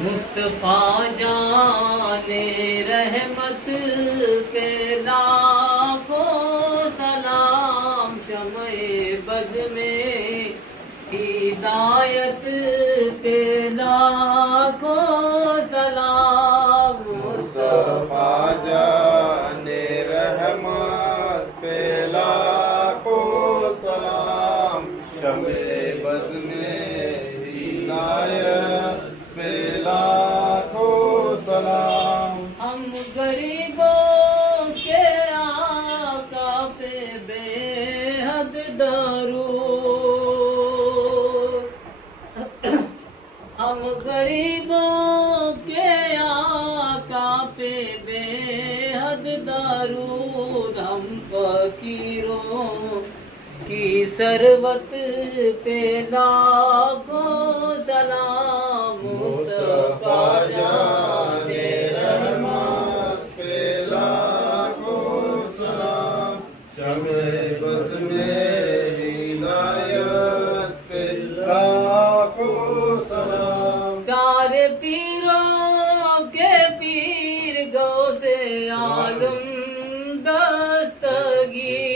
مصطفیٰ جانے رحمت پہ لاکھوں سلام، شمع بز میں ہدایت پہ لاکھوں سلام، مصطفیٰ جانے رحمت پہ لاکھوں سلام، شمع بز میں ہدایت پہ لاکھوں سلام۔ ہم غریبوں کے آقا پہ بے حد درود، ہم غریبوں کے آقا پہ بے حد درود، ہم فقیروں کی ثروت پہ لاکھوں سلام، مصطفیٰ جانے رحمت پہ لاکھوں سلام، شمع بز میں ہدایت پہ لاکھوں سلام۔ سارے پیروں کے پیر غوث عالم دستگیر،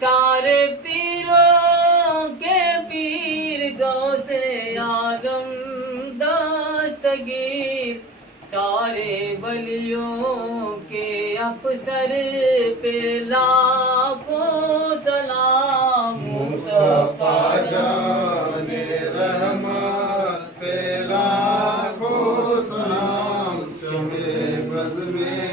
سارے پیروں کے پیر غوث عالم دستگیر، سارے ولیوں کے افسر پہ لاکھوں سلام، مصطفیٰ جانے رحمت پہ لاکھوں سلام، شمع بز میں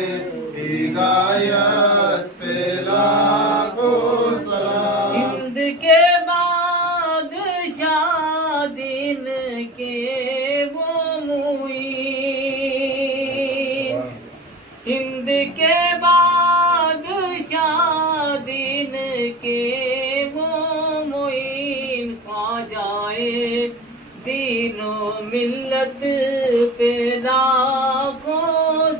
ہدایت پہ لاکھوں سلام۔ ہند کے بادشاہ دین کے وہ معین، ہند کے بادشاہ دین کے وہ معین، خواجائے دین و ملت پہ لاکھوں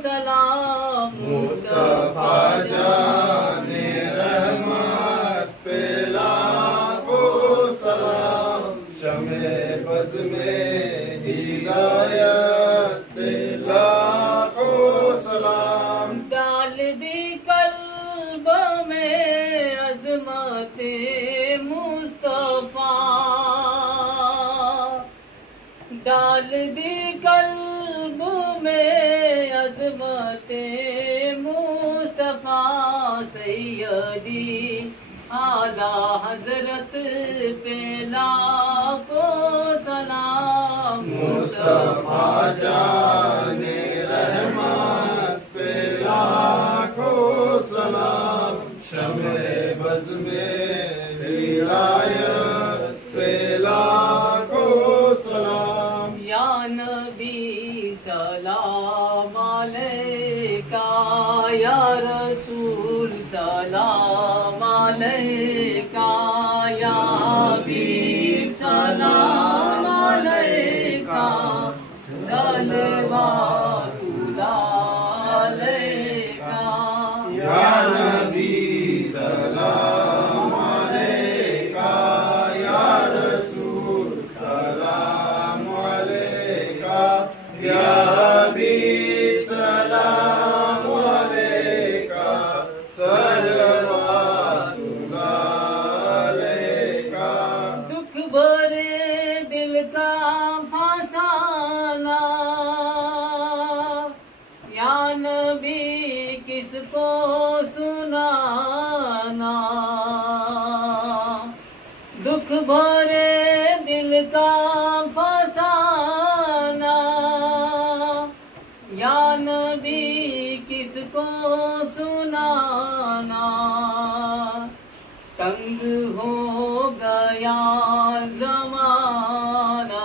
سلام، مصطفیٰ جانے رحمت پہ لاکھوں سلام، شمع بز میں ہدایت پہ لاکھوں سلام۔ ڈال دی قلب میں عظمت مصطفیٰ، ڈال دی قلب میں عظمت مصطفیٰ، سیدی اعلیٰ حضرت پہ لاکھوں سلام، مصطفیٰ جانے رحمت پہ لاکھوں سلام، شمع بز میں ہدایت پہ لاکھوں سلام۔ یا نبی سلام علیکہ، یا رسول سلام علیکہ، یا حبیب سلام علیکہ، صلوات اللہ علیکہ، یا نبی سلام علیکہ، یا رسول سلام علیکہ، یا حبیب سلام علیکہ، صلوات اللہ علیکہ۔ دکھ بھرے دل کا فسانہ، یا نبی کس کو سنانا، دکھ بھرے دل کا فسانہ، یا نبی کس کو سنانا، تنگ ہو گیا زمانہ،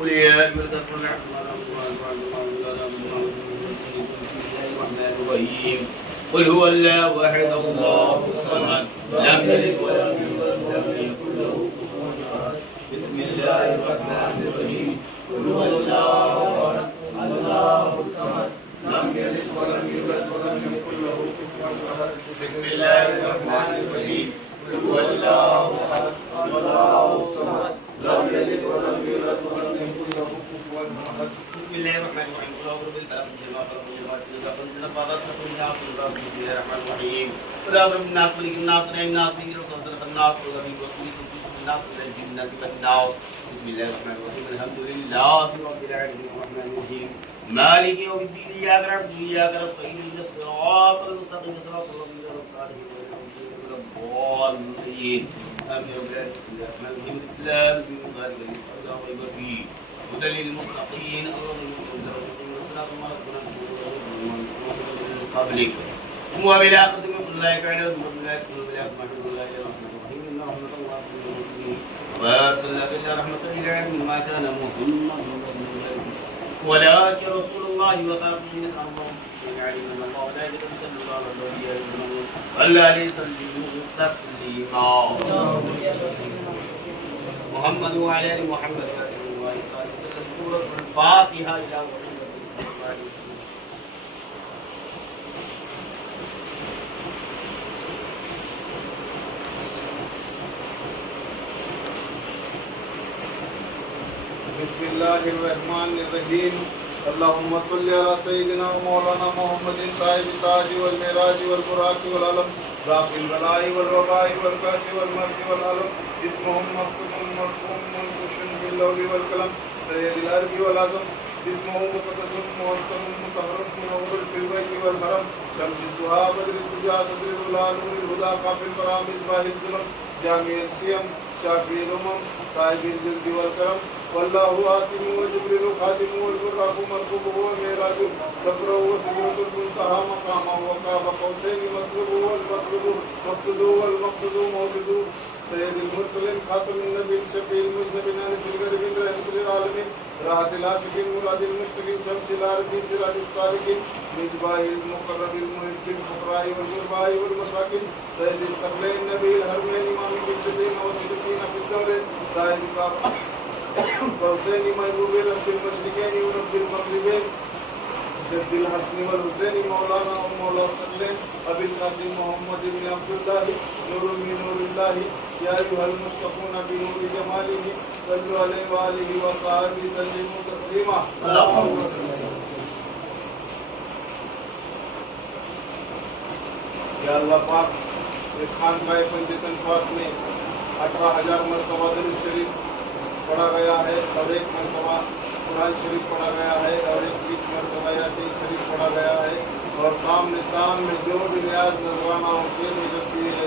قل يا أيها الرحيم قل هو الله أحد الله الصمد لم يلد ولم يولد ولم يكن له كفوا أحد. بسم الله الرحمن الرحيم قل هو الله أحد الله الصمد لم يلد ولم يولد ولم يكن له كفوا أحد. بسم الله الرحمن الرحيم قل هو الله أحد الله الصمد لم يلد ولم يولد ولم يكن له كفوا أحد. بسم الله الرحمن الرحيم قل أعوذ بالفلق من شر ما خلق ومن غاسق إذا وقب من نفاثات في العقد بسم الله الرحمن الرحيم قل أعوذ بالناس ملك الناس إله الناس من شر وسوسة الناس والذي يوسوس في صدور الناس من الجنة والناس. بسم الله الرحمن الرحيم الحمد لله رب العالمين الرحمن الرحيم مالك يوم الدين إياك نعبد وإياك نستعين اهدنا الصراط المستقيم صراط الذين أنعمت عليهم غير المغضوب عليهم ولا الضالين. آمين يا رب العالمين. بسم الله الرحمن الرحيم الإسلام دين ذلك الذي لا ريب فيه هدى للمتقين الذين يقيمون الصلاة ومما رزقناهم من قبلك وبالآخرة هم أولئك على هدى وأولئك هم بالآخرة ما حفظ الله إلى رحمة الرحيم إن رحمة الله خير المحسنين وأرسلناك إلى رحمة للعالمين ما كان محمد ولكن رسول الله وخاتم الأنبياء عليم أن الله لا يصلي على النبي صلى عليه وسلم تسليما. محمد وعلى آل محمد وعلى آله وسلم. سورة الفاتحة إلى محمد صلى الله عليه وسلم. بسم الله الرحمن الرحيم اللهم صل على سيدنا ومولانا محمد صاحب التاج والمعراج والبراق والعلم رافع البلاء والوباء والكرب والمرض والعلم اسمهم مكتوب مرفوع منقوش باللوح والقلم سيد الارض والعظم اسمه مقدس معظم مطهر منور في البيت والحرم شمس الضحى بدر الدجى صدر الهدى نور الهدى قافل البراء مصباح الظلم جامع السيم شافي الامم صاحب الجلد والكرم والله عاصم وجبريل خادم والبراق مركوب والمعراج صبره وسدرة المنتهى مقامه وقاب قوسين مطلوبه والمطلوب مقصده والمقصود موجوده سيد المرسلين خاتم النبي شفيع المذنبين انس الغريبين رحمة للعالمين راحة العاشقين مراد المشتقين شمس العارفين سراج السالكين مصباح المقرب المحب الفقراء والغرباء والمساكين سيد الثقلين نبي الحرمين امام المجتبين والصديقين في الدورين صاحب قوسين محبوب رب المشرقين ورب المغربين جد الحسن والحسين مولانا ومولا الثقلين ابي القاسم محمد بن عبد الله نور من نور الله يا ايها المشتقون بنور جماله صلوا عليه واله وصحبه سلموا تسليما. اللهم صل یا اللہ پاک اس خانقاہ پنجتن پاک میں 18,000 مرتبہ درود شریف پڑھا گیا ہے اور 1 مرتبہ قرآن شریف پڑھا گیا ہے اور 21 مرتبہ یاسین شریف پڑھا گیا ہے اور سامنے کام میں جو بھی نیاز نظرانہ حسین جب بھی ہے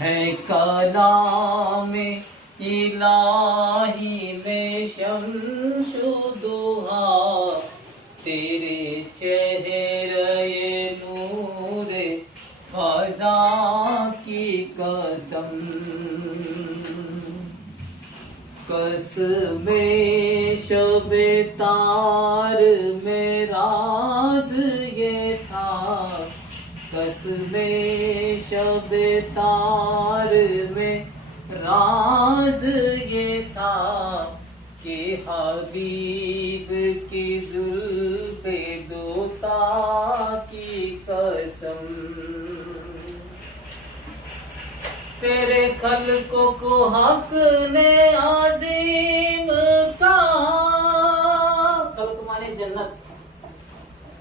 ہے کلام الہی میں شمس و ضحا تیرے چہرے نور فضا کی قسم قسم شب تار میں راز یہ تھا قسم شب تار میں راز یہ تھا کہ حبیب کی زلف دوتا کی قسم تیرے خلقوں کو حق نے عظیم کہا خلق مانے جنت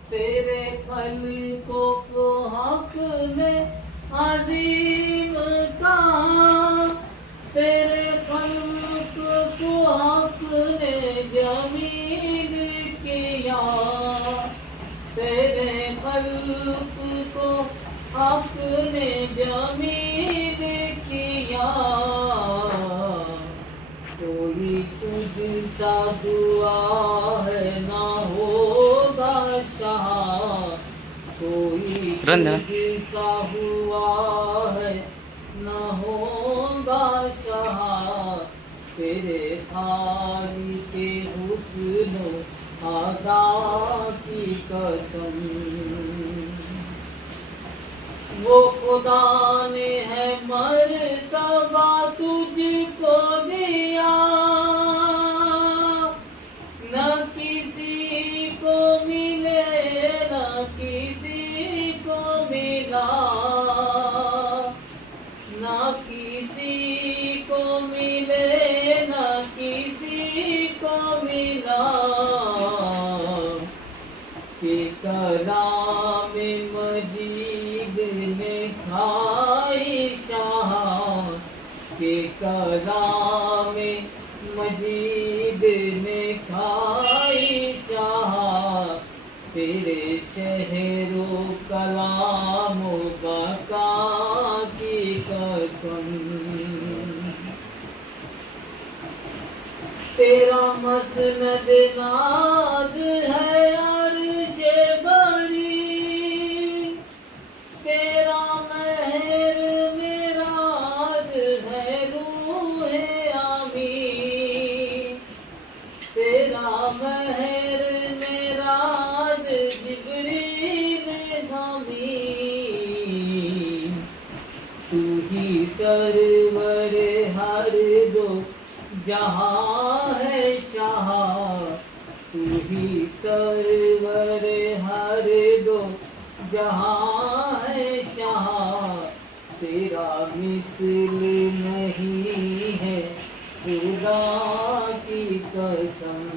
تیرے خلقوں کو حق نے عظیم کہا تیرے خلق کو حق نے جمیل کیا تیرے خلق کو حق نے جمیل کیا کوئی تجھ سا دعا ہے نہ ہوگا شاہ کوئی تجھ سا ہوا ہے نہ ہوگا شاہ تیرے خالی کے حسن و ادا کی قسم وہ خدا نے ہے مرتبہ تجھ کو دیا نہ کسی کو ملے نہ کسی کو ملا نہ کسی کو ملے نہ کسی کو ملا کہ کلام مجید نے کھائی شاہ کہ کلام مجید نے کھائی شاہ تیرے شہر و کلام و بقا کی قسم تیرا مسند ناز ہے عرش بری تیرا مہر معراج ہے روح آمین تیرا مہر معراج جبریل زمین تو ہی سرور ہر دو جہاں ہے شاہ تو ہی سرور ہر دو جہاں ہے شاہ تیرا مثل نہیں ہے خدا کی قسم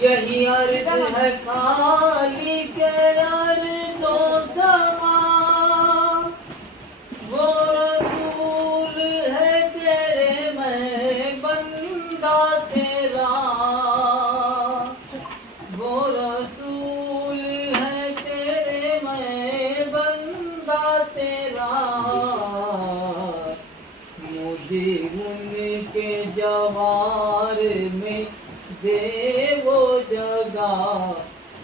یہی عرض ہے خالق ارض و سما وہ رسول ہے تیرے میں بندہ تیرا وہ رسول ہے تیرے میں بندہ تیرا مجھے ان کے جوار میں دے وہ جگہ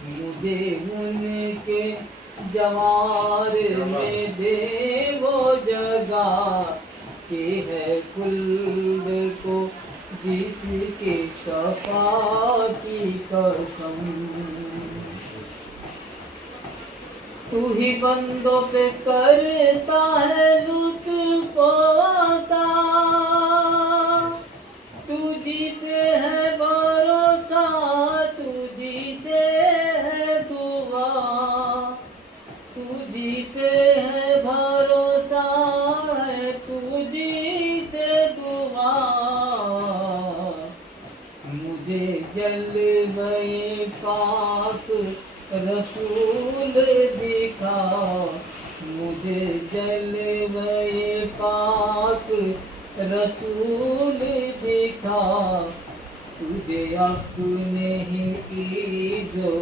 مجھے ان کے جوار میں دے وہ جگہ کہ ہے خلد کو جس کے صفا کی قسم تو ہی بندوں پہ کرتا ہے لطف عطا تجھی پہ ہے بھروسہ تجھی سے ہے دعا تجھی پہ ہے بھروسہ ہے تجھی سے دعا مجھے جلوے پاک رسول دکھا مجھے جلوے پاک رسول دکھا تجھے اپنے ہی عیز و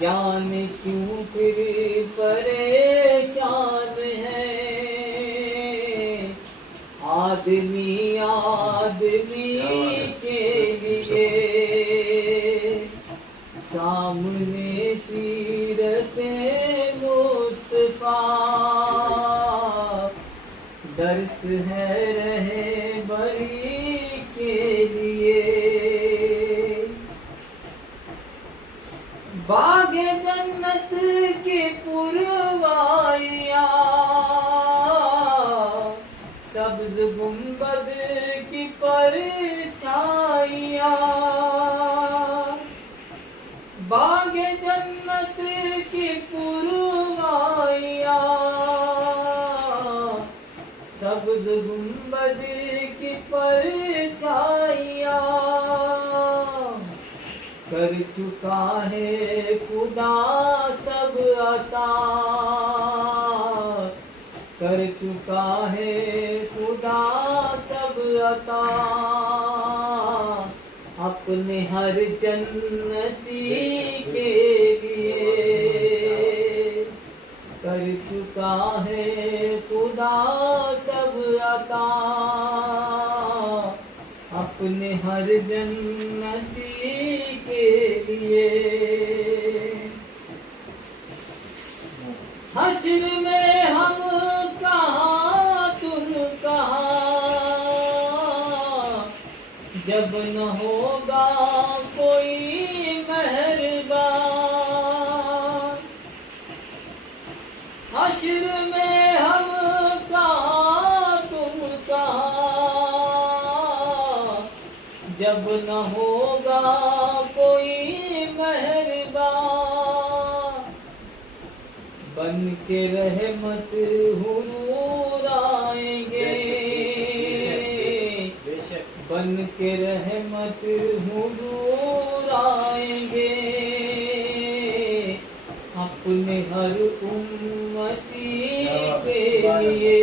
جان کیوں پھر پریشان ہے آدمی آدمی کے لیے سامنے سیرت مصطفیٰ درس ہے رہے بری کے لیے باغ جنت کی پروائیاں سبز گنبد کی پرچھائیاں باغ جنت کی پروائیاں سبز گنبد کی پرچھائیاں کر چکا ہے خدا سب عطا کر چکا ہے خدا سب عطا اپنے ہر جنتی کے لیے کر چکا ہے خدا سب عطا اپنے ہر جنتی کے لیے حشر میں ہم کہاں تم کہاں جب نہ ہوگا کوئی مہربان حشر میں ہم کہاں تم کہاں جب نہ ہوگا کوئی مہربان بن کے رحمت حضور آئیں گے بن کے رحمت حضور آئیں گے اپنے ہر امتی کے لیے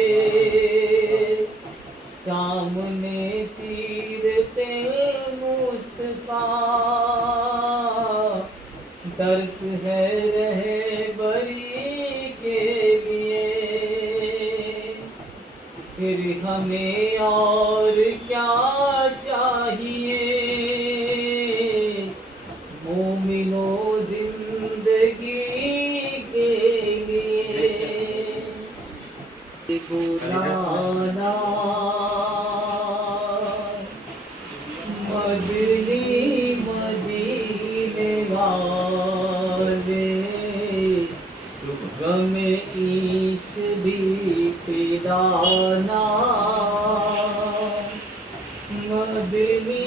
سامنے سیرت مصطفیٰ درس ہے رہے بری کے لیے پھر ہمیں اور کیا چاہیے مومنو زندگی کے لیے بلانا مدنی مدینے والے غم عشق بھی پلانا مدنی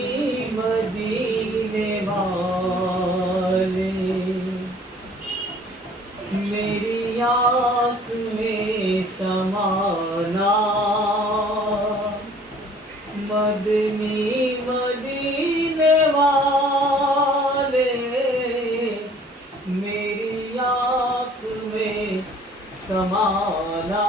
مدینے والے میری آنکھ میں سمانا مدنی مدینے والے میری آنکھ میں سمانا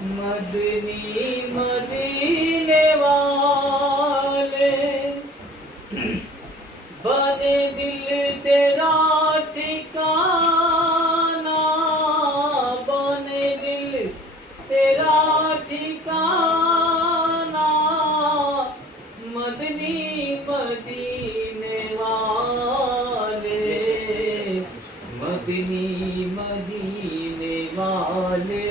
مدنی مدینے والے بنے دل تیرا ٹھکانہ بنے دل تیرا ٹھکانہ مدنی مدینے والے مدنی مدینے والے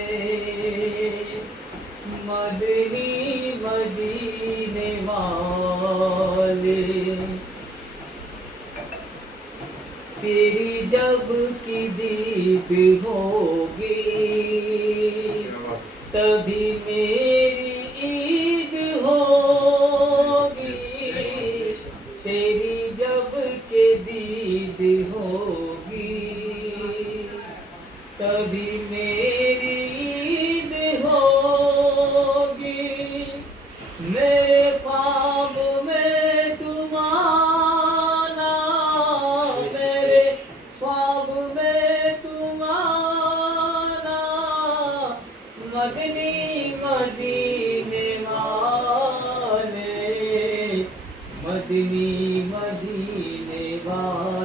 مدنی مدینے والے تیری جب کی دید ہوگی تبھی میری عید ہوگی تیری جب کے دید ہوگی تبھی میری عید ہوگی میرے خواب میں تم آنا میرے خواب میں تم آنا مدنی مدینے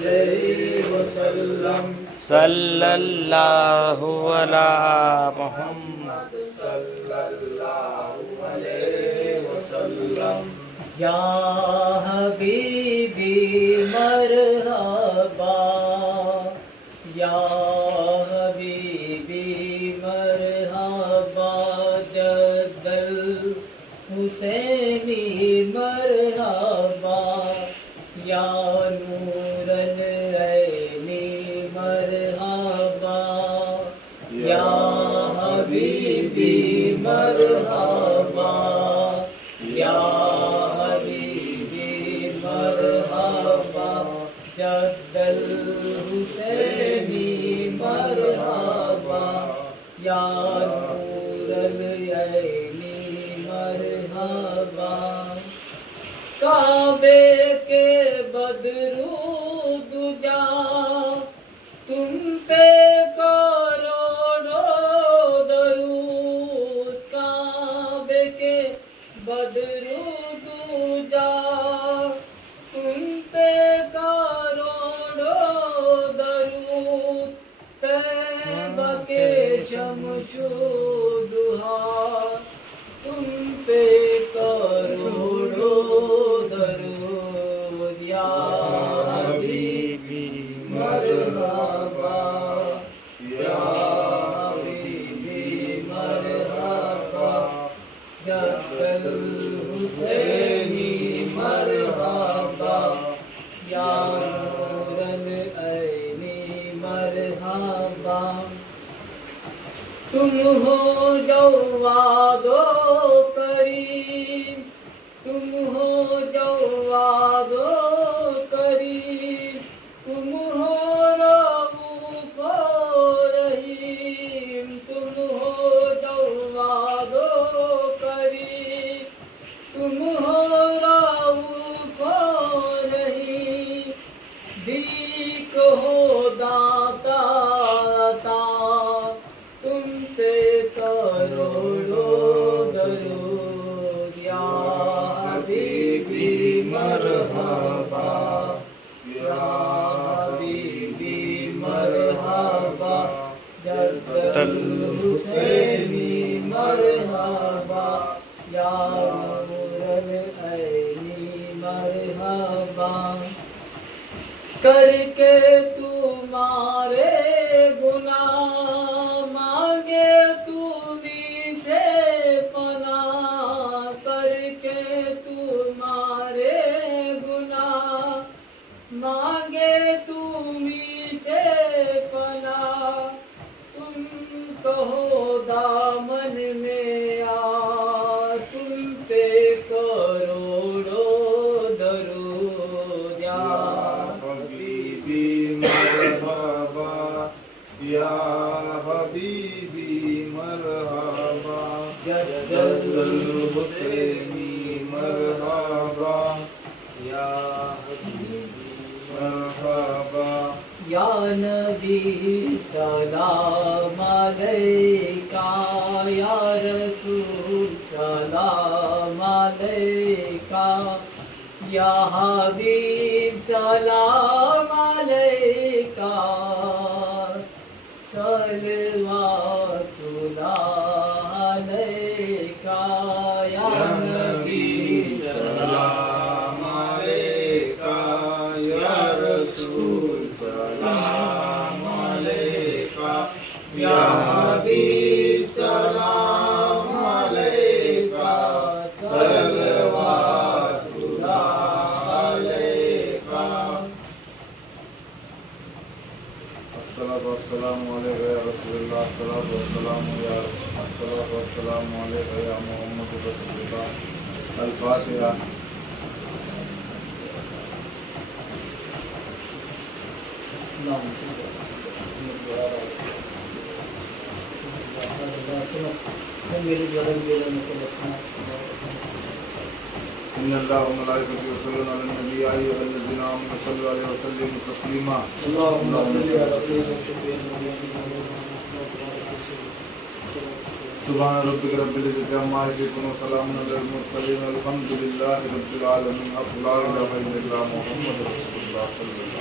علیہ وسلم صلی اللہ علی محمد صلی اللہ علیہ وسلم یا حبیبی مرحبا یا حبیبی مرحبا جد الحسینی مرحبا یا نور العینی مرحبا یا حبیبی مرحبا یا حبیبی مرحبا جد الحسینی مرحبا یا نور العینی مرحبا کعبے کے بدرو دجا تم پہ کروڑوں درود کعبے کے بدرو دجا تم پہ کروڑوں درود طیبہ کے شمس و ضحا تم پہ کروڑوں درود یا حبیبی مرحبا یا حبیبی مرحبا جد الحسینی مرحبا یا نور العینی مرحبا تم ہو جواد و کریم تم ہو جواد و کریم تم ہو رؤوف و رحیم تم ہو جواد و کریم تم ہو رؤوف و رحیم بھیک ہو داتا عطا تم پہ کروڑوں درود یا حبیبی مرحبا یا حبیبی مرحبا جد الحسینی مرحبا یا نور العینی مرحبا کر کے تمہارے گناہ مانگے تمہیں سے پناہ کر کے تمہارے گناہ مانگے تمہیں سے پناہ تم کہو دامن میں آ تم پہ کروڑوں درود یا حبیبی مرحبا یا حبیبی مرحبا جد الحسینی مرحبا یا حبیبی مرحبا یا نبی سلام علیکہ یا رسول سلام علیکہ یا حبیب سلام علیکہ صلوات اللہ علیکہ یا نبی سلام علیکہ یا رسول سلام علیکہ یا حبیب سلام علیکہ صلوات اللہ علیکہ الصلاۃ والسلام علیکہ یا رسول اللہ الصلاۃ والسلام یا الصلاۃ والسلام علیکہ یا محمد رسول اللہ الفاتحہ ان اللہ و ملائکتہ یصلون علی النبی یا ایھا الذین آمنوا صلوا علیہ وسلموا تسلیما اللهم صل علی سبحان ربک رب العزۃ عما یصفون وسلام علی المرسلین والحمد للہ رب العالمین لا الہ الا اللہ محمد رسول اللہ اللہ